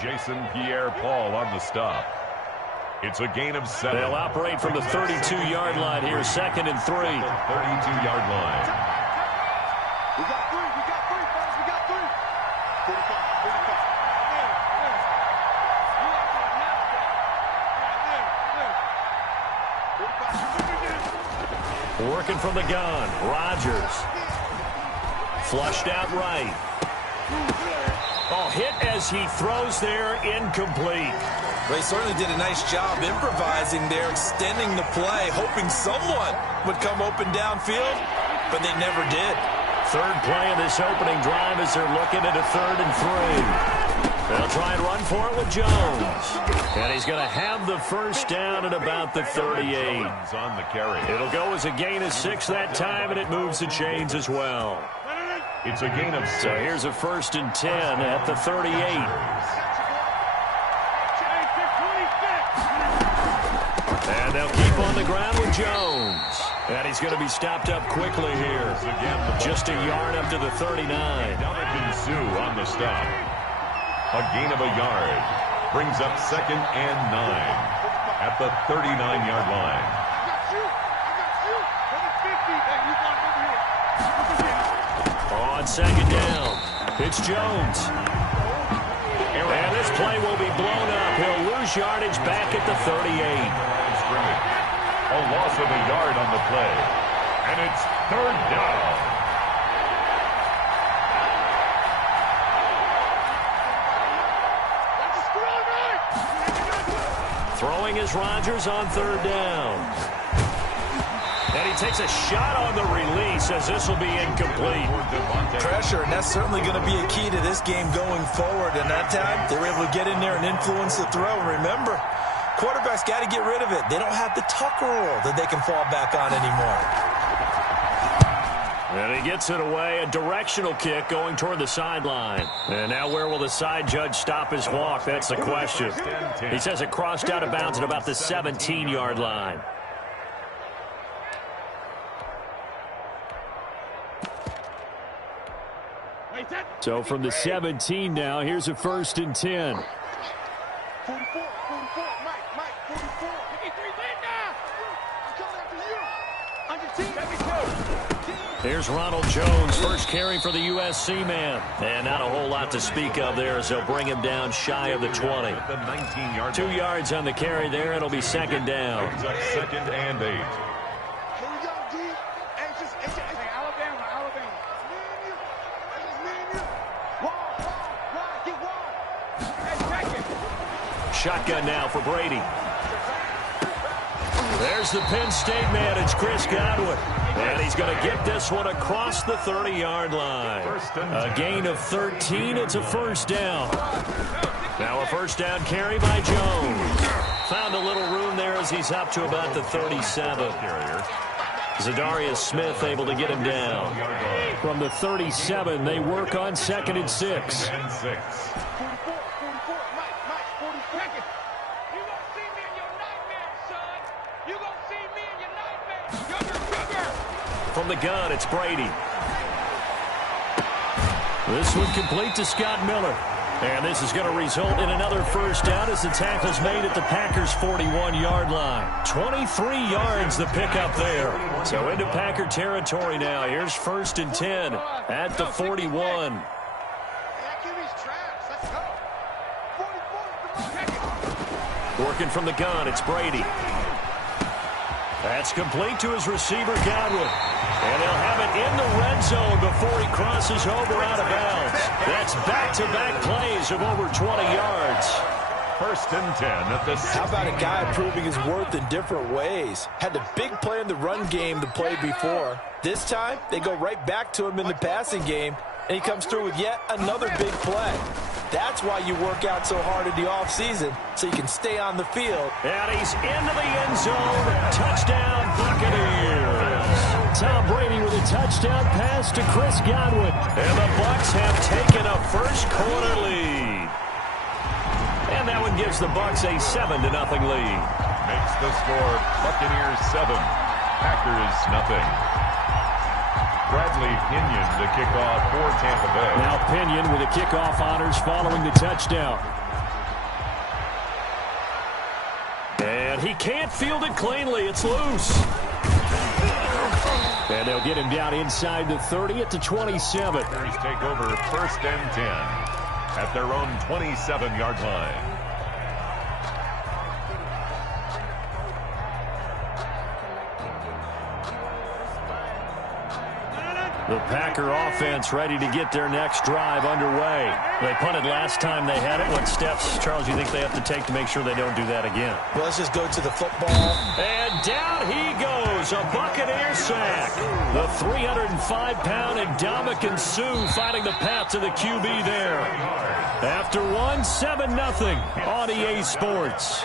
Jason Pierre-Paul on the stop. It's a gain of 7. They'll operate from the 32-yard line here, 2nd and 3. 32-yard line. We got 3, fellas, we got 3. 45. Working from the gun, Rodgers. Flushed out right. Oh, hit as he throws there, incomplete. Well, he certainly did a nice job improvising there, extending the play, hoping someone would come open downfield, but they never did. Third play of this opening drive as they're looking at a 3rd and 3. They'll try and run for it with Jones. And he's going to have the first down at about the 38. On the carry. It'll go as a gain of 6 that time, and it moves the chains as well. It's a gain of 6. So here's a 1st and 10 at the 38. And they'll keep on the ground with Jones. And he's going to be stopped up quickly here. Just a yard up to the 39. Jonathan Sue on the stop. A gain of a yard. Brings up 2nd and 9 at the 39-yard line. On 2nd down, it's Jones. And this play will be blown up. He'll lose yardage back at the 38. A loss of a yard on the play. And it's 3rd down. Throwing is Rodgers on 3rd down. And he takes a shot on the release as this will be incomplete. Pressure, and that's certainly going to be a key to this game going forward. And that time, they were able to get in there and influence the throw. And remember, quarterbacks got to get rid of it. They don't have the Tucker rule that they can fall back on anymore. And he gets it away, a directional kick going toward the sideline. And now where will the side judge stop his walk? That's the question. He says it crossed out of bounds at about the 17-yard line. So from the 17 now, here's a 1st and 10. 44, Mike, 44. 53, win now. I'm coming after you. Here's Ronald Jones, first carry for the USC man. And not a whole lot to speak of there as they'll bring him down shy of the 20. 2 yards on the carry there. It'll be 2nd down. 2nd and 8. Here we go, D. Hey, Alabama. Shotgun now for Brady. There's the Penn State man. It's Chris Godwin. And he's going to get this one across the 30-yard line. A gain of 13. It's a 1st down. Now a 1st down carry by Jones. Found a little room there as he's up to about the 37. Zadarius Smith able to get him down. From the 37, they work on 2nd and 6. From the gun, it's Brady. This one complete to Scott Miller. And this is going to result in another 1st down as the tackle's made at the Packers' 41-yard line. 23 yards the pickup there. So into Packer territory now. Here's 1st and 10 at the 41. Working from the gun, it's Brady. That's complete to his receiver, Godwin. And he'll have it in the red zone before he crosses over out of bounds. That's back-to-back plays of over 20 yards. 1st and 10 at the 60. How about a guy proving his worth in different ways? Had the big play in the run game the play before. This time, they go right back to him in the passing game, and he comes through with yet another big play. That's why you work out so hard in the offseason, so you can stay on the field. And he's into the end zone. Touchdown, Buccaneers. Tom Brady with a touchdown pass to Chris Godwin. And the Bucs have taken a first-quarter lead. And that one gives the Bucs a 7-0 lead. Makes the score Buccaneers 7, Packers 0. Bradley Pinion to kick off for Tampa Bay. Now Pinion with the kickoff honors following the touchdown. And he can't field it cleanly. It's loose. And they'll get him down inside the 30 at the 27. Bears take over 1st and 10 at their own 27-yard line. The Packer offense ready to get their next drive underway. They punted last time they had it. What steps, Charles, you think they have to take to make sure they don't do that again? Well, let's just go to the football. And down he goes. A Buccaneer sack. The 305-pound Ndamukong Suh finding the path to the QB there. After one, 7-0 on EA Sports.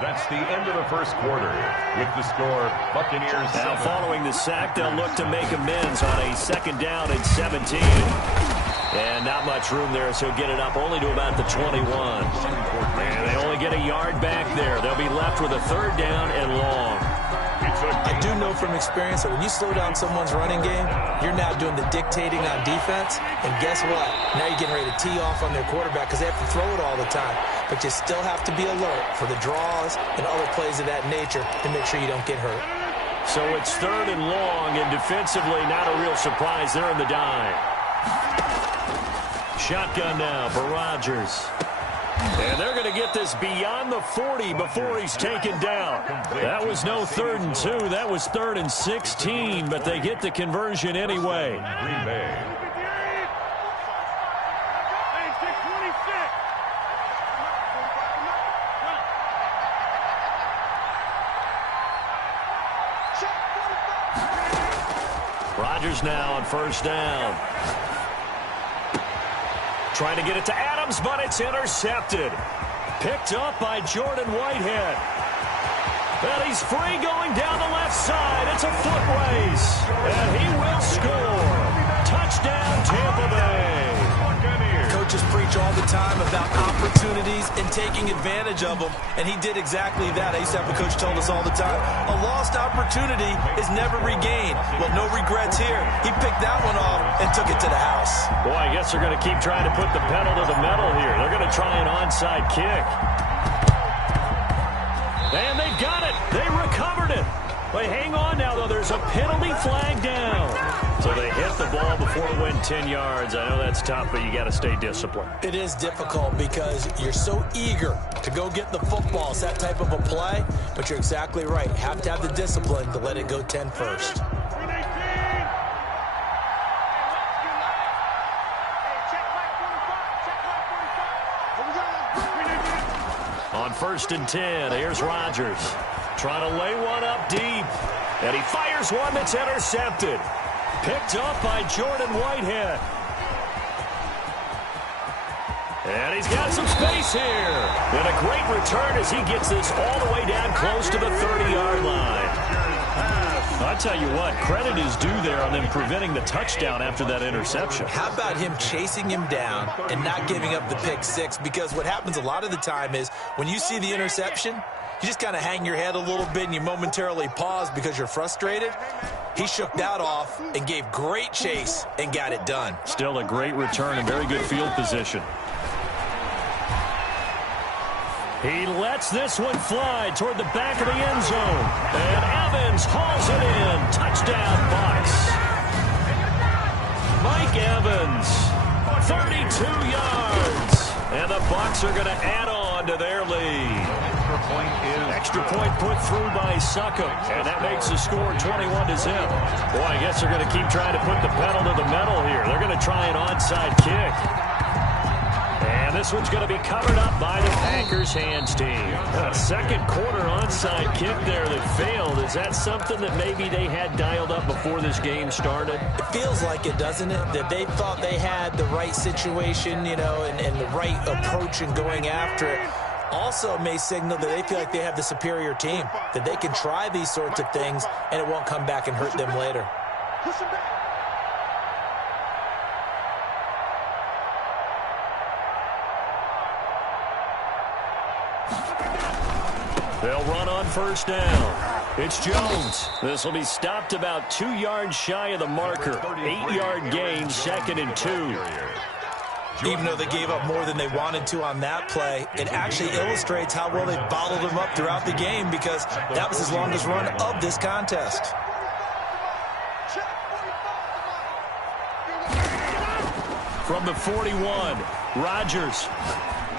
That's the end of the first quarter with the score Buccaneers 7. Now following the sack, they'll look to make amends on a 2nd down and 17. And not much room there, so get it up only to about the 21. And they only get a yard back there. They'll be left with a 3rd down and long. I do know from experience that when you slow down someone's running game, you're now doing the dictating on defense. And guess what? Now you're getting ready to tee off on their quarterback because they have to throw it all the time. But you still have to be alert for the draws and other plays of that nature to make sure you don't get hurt. So it's 3rd and long, and defensively not a real surprise. They're in the dime. Shotgun now for Rodgers. And they're going to get this beyond the 40 before he's taken down. That was no 3rd and 2. That was 3rd and 16, but they get the conversion anyway. Green Bay. Rodgers now on 1st down. Trying to get it to Adams, but it's intercepted. Picked up by Jordan Whitehead. And he's free going down the left side. It's a foot race. And he will score. Touchdown, Tampa Bay. Coaches preach all the time about opportunities and taking advantage of them, and he did exactly that. I used to have a coach told us all the time, a lost opportunity is never regained. Well, no regrets here. He picked that one off and took it to the house. Boy, I guess they're going to keep trying to put the pedal to the metal here. They're going to try an onside kick. And they've got it. They recovered it. But hang on now, though. There's a penalty flag down. So they hit the ball before it went 10 yards. I know that's tough, but you got to stay disciplined. It is difficult because you're so eager to go get the football. It's that type of a play, but you're exactly right. You have to have the discipline to let it go 10 first. On 1st and 10, here's Rodgers. Trying to lay one up deep. And he fires one that's intercepted. Picked up by Jordan Whitehead. And he's got some space here. And a great return as he gets this all the way down close to the 30-yard line. I'll tell you what, credit is due there on them preventing the touchdown after that interception. How about him chasing him down and not giving up the pick six? Because what happens a lot of the time is when you see the interception, you just kind of hang your head a little bit and you momentarily pause because you're frustrated. He shook that off and gave great chase and got it done. Still a great return and very good field position. He lets this one fly toward the back of the end zone. And Evans hauls it in. Touchdown, Bucs. Mike Evans, 32 yards. And the Bucs are going to add on to their lead. Extra point put through by Succop. And that makes the score 21-0. Boy, I guess they're going to keep trying to put the pedal to the metal here. They're going to try an onside kick. And this one's going to be covered up by the Packers hands team. A second quarter onside kick there that failed. Is that something that maybe they had dialed up before this game started? It feels like it, doesn't it? That they thought they had the right situation, you know, and the right approach in going after it. Also may signal that they feel like they have the superior team, that they can try these sorts of things and it won't come back and hurt them later. They'll run on first down. It's Jones. This will be stopped about 2 yards shy of the marker. 8-yard gain, 2nd and 2. Even though they gave up more than they wanted to on that play, it actually illustrates how well they bottled them up throughout the game, because that was his longest run of this contest. From the 41, Rodgers.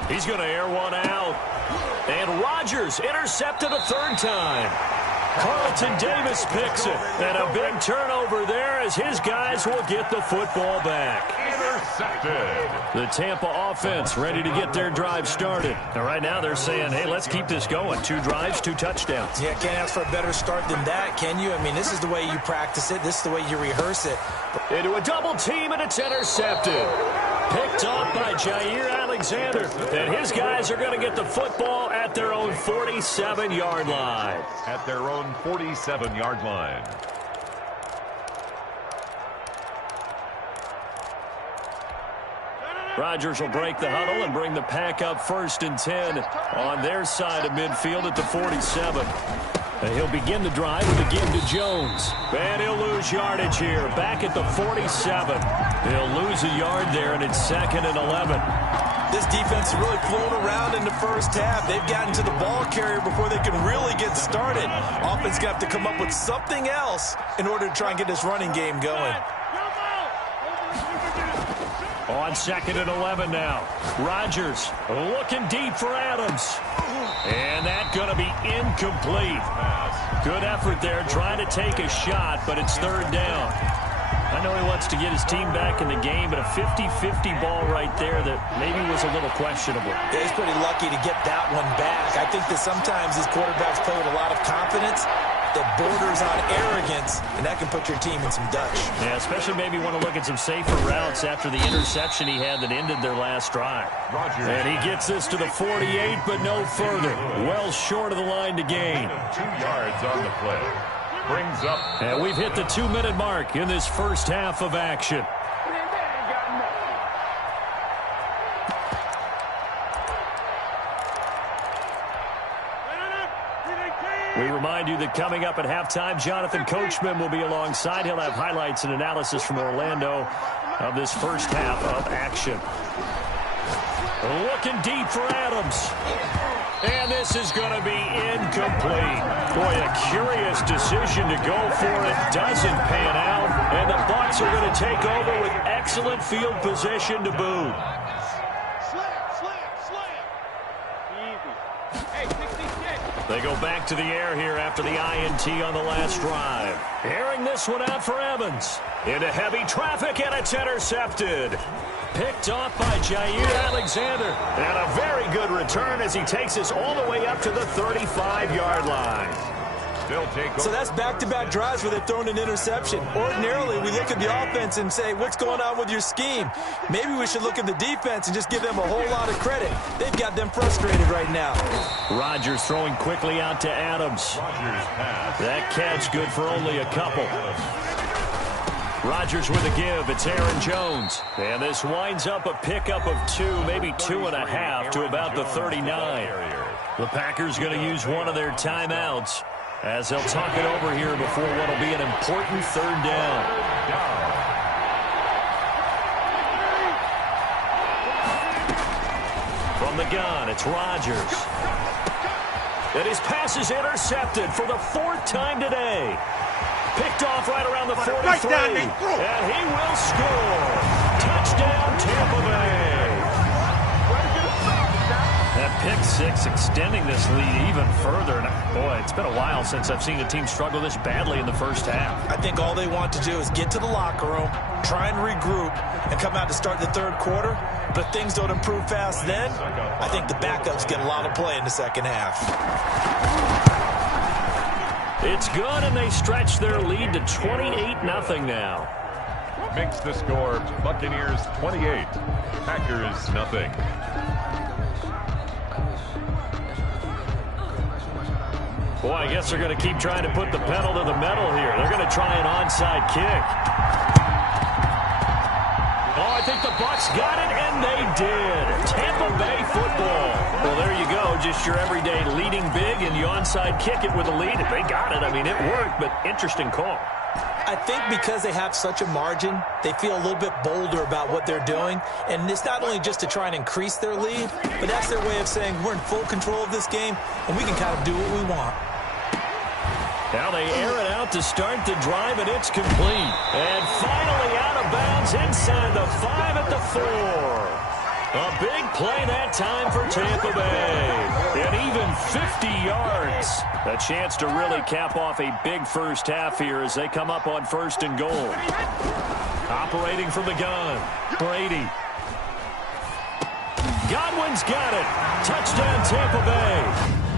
He's going to air one out. And Rodgers intercepted a 3rd time. Carlton Davis picks it. And a big turnover there as his guys will get the football back. Intercepted. The Tampa offense ready to get their drive started. And right now they're saying, hey, let's keep this going. 2 drives, 2 touchdowns. Yeah, can't ask for a better start than that, can you? I mean, this is the way you practice it. This is the way you rehearse it. Into a double team, and it's intercepted. Picked off by Jair Alexander. And his guys are going to get the football at their own 47-yard line. At their own 47-yard line. Rodgers will break the huddle and bring the pack up 1st and 10 on their side of midfield at the 47. And he'll begin the drive with a give to Jones. And he'll lose yardage here. Back at the 47. He'll lose a yard there, and it's 2nd and 11. This defense is really flown around in the first half. They've gotten to the ball carrier before they can really get started. Offense going to have to come up with something else in order to try and get this running game going. On 2nd and 11 now. Rodgers looking deep for Adams. And that's going to be incomplete. Good effort there trying to take a shot, but it's 3rd down. I know he wants to get his team back in the game, but a 50-50 ball right there that maybe was a little questionable. Yeah, he's pretty lucky to get that one back. I think that sometimes these quarterbacks play with a lot of confidence that borders on arrogance, and that can put your team in some Dutch. Yeah, especially maybe want to look at some safer routes after the interception he had that ended their last drive. Rodgers. And he gets this to the 48, but no further. Well short of the line to gain. 2 yards on the play. Brings up. And we've hit the 2-minute mark in this first half of action. We remind you that coming up at halftime, Jonathan Coachman will be alongside. He'll have highlights and analysis from Orlando of this first half of action. Looking deep for Adams. And this is going to be incomplete. Boy, a curious decision to go for it. Doesn't pan out. And the Bucs are going to take over with excellent field position to boot. They go back to the air here after the INT on the last drive. Airing this one out for Evans. Into heavy traffic, and it's intercepted. Picked off by Jair Alexander. And a very good return as he takes us all the way up to the 35-yard line. So that's back-to-back drives where they've thrown an interception. Ordinarily, we look at the offense and say, what's going on with your scheme? Maybe we should look at the defense and just give them a whole lot of credit. They've got them frustrated right now. Rodgers throwing quickly out to Adams. That catch good for only a couple. Rodgers with a give. It's Aaron Jones. And this winds up a pickup of 2, maybe 2.5 to about the 39. The Packers going to use one of their timeouts as they'll talk it over here before what will be an important 3rd down. From the gun, it's Rodgers. And his pass is intercepted for the 4th time today. Picked off right around the 43. And he will score. Touchdown, Tampa Bay. That pick 6 extending this lead even further. Boy, it's been a while since I've seen a team struggle this badly in the first half. I think all they want to do is get to the locker room, try and regroup, and come out to start the 3rd quarter. But if things don't improve fast then, I think the backups get a lot of play in the 2nd half. It's good, and they stretch their lead to 28-0 now. Makes the score Buccaneers 28, Packers nothing. Boy, I guess they're going to keep trying to put the pedal to the metal here. They're going to try an onside kick. Oh, I think the Bucs got it, and they did. Tampa Bay football. Well, there you go. just your everyday leading big, and you onside kick it with a lead. If they got it, I mean, it worked, but interesting call. I think because they have such a margin, they feel a little bit bolder about what they're doing. And it's not only just to try and increase their lead, but that's their way of saying we're in full control of this game, and we can kind of do what we want. Now they air it out to start the drive, and it's complete. And finally out of bounds inside the 5 at the 4. A big play that time for Tampa Bay. And even 50 yards. A chance to really cap off a big first half here as they come up on 1st and goal. Operating from the gun, Brady. Godwin's got it. Touchdown, Tampa Bay.